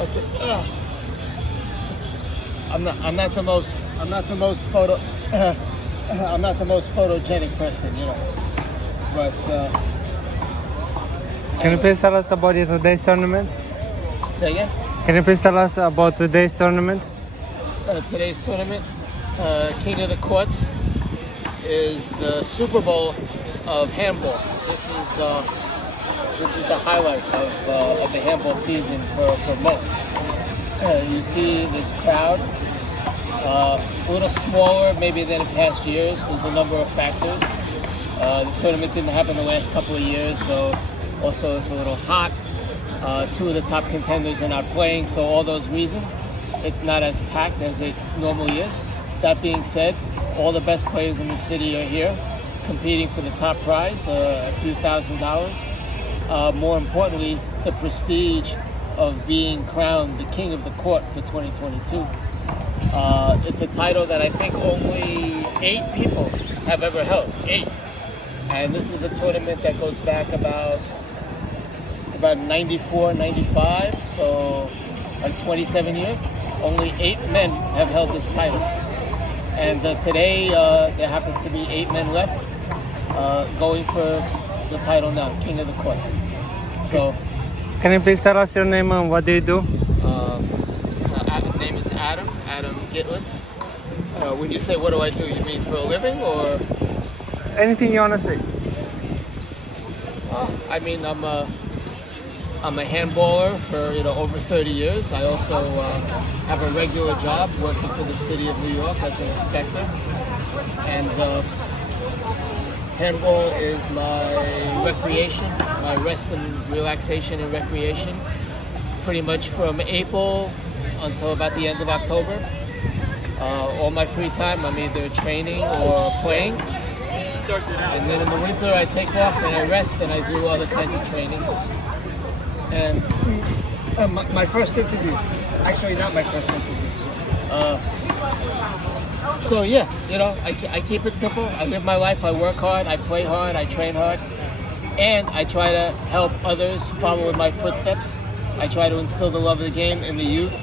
Okay. I'm not the most photogenic person, you know. But Can you please tell us about today's tournament? say again. Can you please tell us about today's tournament? Today's tournament, King of the Courts, is the Super Bowl of handball. This is the highlight of the handball season for most. You see this crowd, a little smaller maybe than in past years. There's a number of factors. The tournament didn't happen the last couple of years, so also it's a little hot. Two of the top contenders are not playing, so all those reasons, it's not as packed as it normally is. That being said, all the best players in the city are here, competing for the top prize, a few $1,000s. More importantly, the prestige of being crowned the King of the Court for 2022. It's a title that I think only 8 people have ever held. 8. And this is a tournament that goes back about 94, 95, so like 27 years. Only 8 men have held this title. And today there happens to be 8 men left going for the title now, King of the Courts. So, Can you please tell us your name and what do you do? name is Adam Gittlitz. When you say what do I do, you mean for a living or? Anything you want to say? I mean, I'm a handballer for over 30 years. I also have a regular job working for the city of New York as an inspector, and handball is my recreation, my rest and relaxation and recreation. Pretty much from April until about the end of October. All my free time, I'm either training or playing. And then in the winter, I take off and I rest and I do other kinds of training. And my first interview, actually not my first interview. So yeah, I keep it simple. I live my life. I work hard. I play hard. I train hard, and I try to help others follow in my footsteps. I try to instill the love of the game in the youth.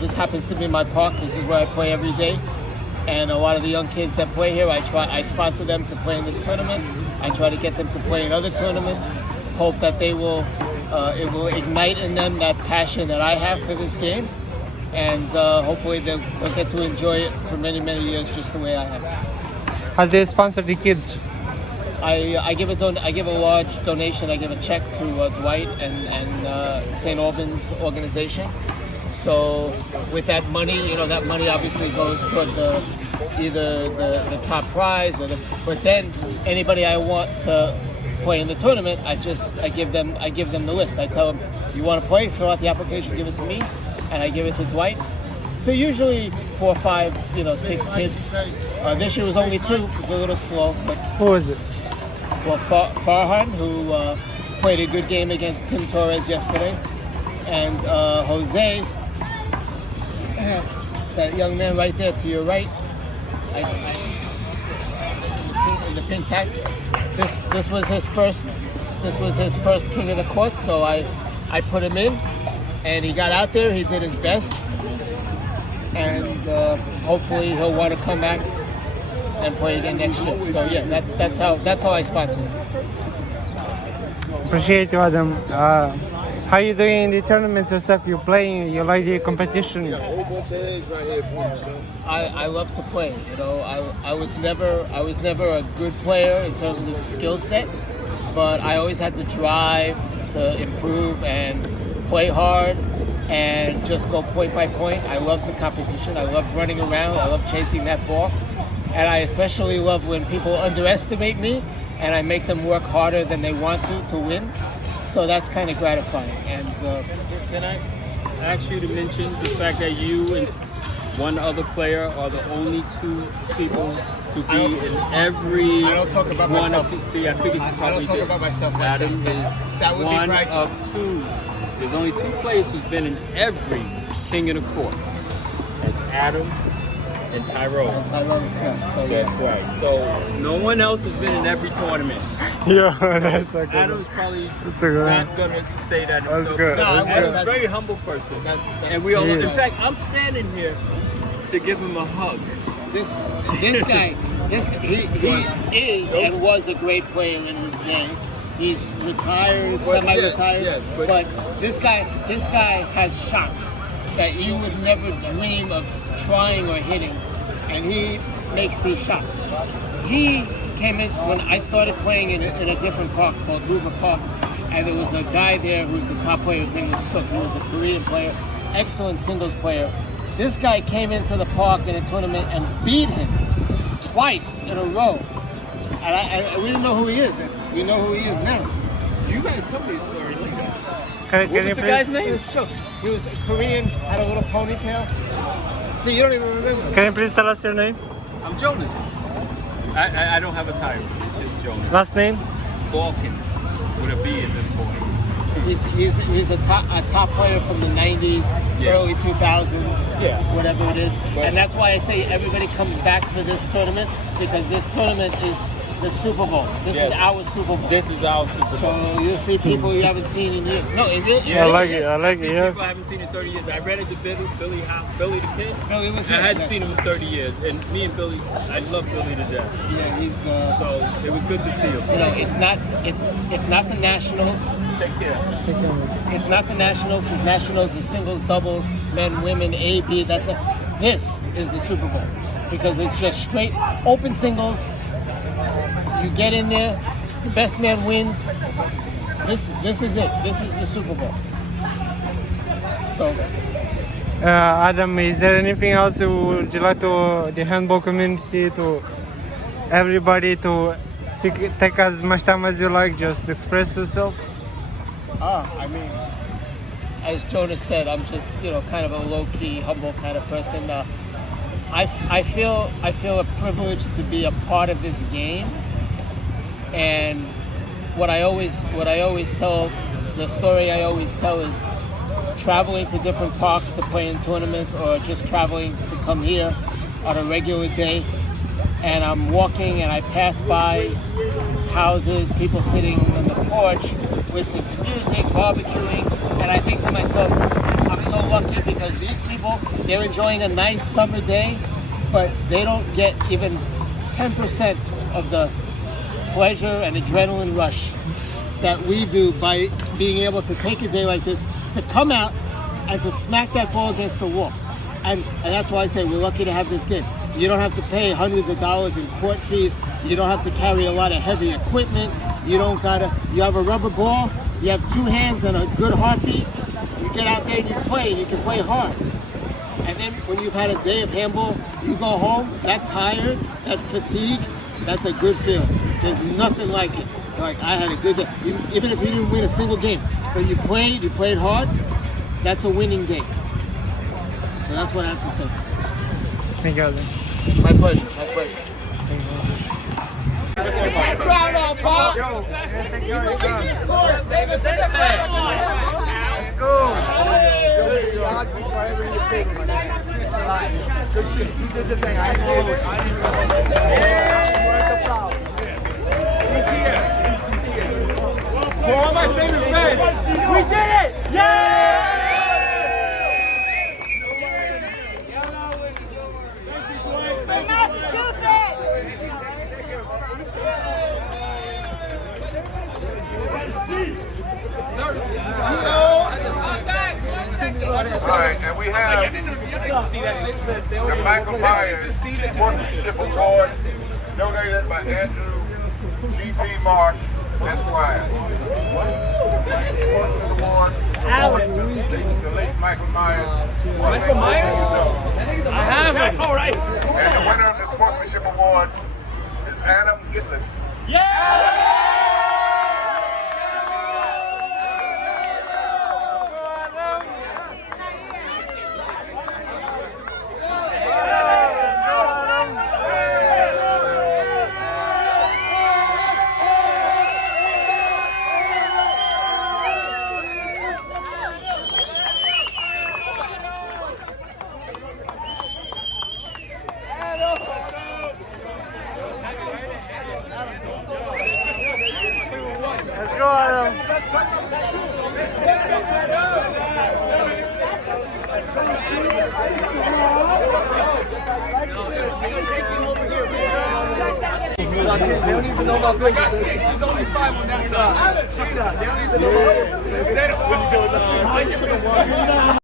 This happens to be my park. This is where I play every day. And a lot of the young kids that play here, I sponsor them to play in this tournament. I try to get them to play in other tournaments. Hope that it will ignite in them that passion that I have for this game. And hopefully they'll get to enjoy it for many, many years just the way I have. How do you sponsor the kids? I give a large donation. I give a check to Dwight and St. Albans organization. So with that money, that money obviously goes toward either the top prize but then anybody I want to play in the tournament, I give them the list. I tell them, you want to play, fill out the application, give it to me, and I give it to Dwight. So usually 4, 5, 6 kids. This year was only 2. It was a little slow, but Who is it? well, Farhan, who played a good game against Tim Torres yesterday, and Jose, that young man right there to your right, in the pink tag. This was his first King of the Courts, so I put him in, and he got out there. He did his best, and hopefully he'll want to come back and play again next year. So yeah, that's how I sponsor him. Appreciate you, Adam. How you doing in the tournaments or stuff? You playing? You like the competition? I love to play. I was never a good player in terms of skill set, but I always had the drive to improve and play hard and just go point by point. I love the competition. I love running around. I love chasing that ball, and I especially love when people underestimate me and I make them work harder than they want to win. So that's kind of gratifying. And can I ask you to mention the fact that you and one other player are the only 2 people to be in every. I don't talk about myself. See, I figured you I probably don't talk did. about myself. Adam is that would be one bragging. of 2. There's only 2 players who's been in every King of the Courts. That's Adam and Tyrone. and Tyrone Snell. So That's yeah. right. So no one else has been in every tournament. Yeah, that's okay. Adam's probably That's a good not one. gonna say that That's himself. good. No, I That's wouldn't. good. Adam's a very humble person. That's And we all, Yeah. in fact, I'm standing here to give him a hug. this guy, he is and was a great player in his day. He's retired, Well, semi-retired, yes, but- but this guy has shots that you would never dream of trying or hitting, and he makes these shots. He came in when I started playing in a different park called Hoover Park, and there was a guy there who was the top player. His name was Sook. He was a Korean player, excellent singles player. This guy came into the park in a tournament and beat him twice in a row. And we didn't know who he is. And we know who he is now. You gotta tell me the story later. Can What you was the guy's please? He name? was Sook. He was a Korean, had a little ponytail. See, you don't even remember. Can you please tell us your name? I'm Jonas. I don't have a title. It's just Jonas. Last name? Balkan with a B in the boy. He's a top player from the 90s, Yeah. early 2000s, Yeah. whatever it is. Right. And that's why I say everybody comes back for this tournament, because this tournament is the Super Bowl. This Yes. is our Super Bowl. This is our Super Bowl. So you'll see people you haven't seen in years. No, it is. Yeah, I like it. is. I like See it. Yeah. people I haven't seen in 30 years. I read it to Billy the Kid. Billy was I here, hadn't yes. seen him in 30 years. And me and Billy, I love Billy to death. Yeah, he's. So it was good to see him. You know, it's not the Nationals. Take care. It's not the Nationals, because Nationals is singles, doubles, men, women, A, B. This is the Super Bowl, because it's just straight open singles. You get in there, the best man wins. This is it. This is the Super Bowl. So Adam, is there anything else would you like to the handball community, to everybody, to speak, take as much time as you like, just express yourself? I mean, as Jonas said, I'm just kind of a low-key, humble kind of person. I feel a privilege to be a part of this game, and what I always tell, the story I always tell is traveling to different parks to play in tournaments, or just traveling to come here on a regular day, and I'm walking and I pass by houses, people sitting on the porch, listening to music, barbecuing, and I think to myself, I'm so lucky, because these people, they're enjoying a nice summer day, but they don't get even 10% of the pleasure and adrenaline rush that we do by being able to take a day like this, to come out and to smack that ball against the wall. And that's why I say we're lucky to have this game. You don't have to pay hundreds of dollars in court fees. You don't have to carry a lot of heavy equipment. You have a rubber ball, you have two hands and a good heartbeat. You get out there and you play, and you can play hard. And then when you've had a day of handball, you go home, that tired, that fatigue, that's a good feeling. There's nothing like it. Like, I had a good day. Even if you didn't win a single game, but you played hard, that's a winning day. So that's what I have to say. Thank you, Adam. My pleasure, my pleasure. For all my favorite fans, we did it! Yeah! All right, and we have the Michael Myers Sportsmanship Award, donated by Andrew G.P. Marsh, Esquire. Sportsman Award, the late Michael Myers. Michael Myers? I have him. All right. And the winner of the Sportsmanship Award is Adam Gittlitz. go, Adam. They don't even know about business. She's only 5 on that side. They don't even know about business.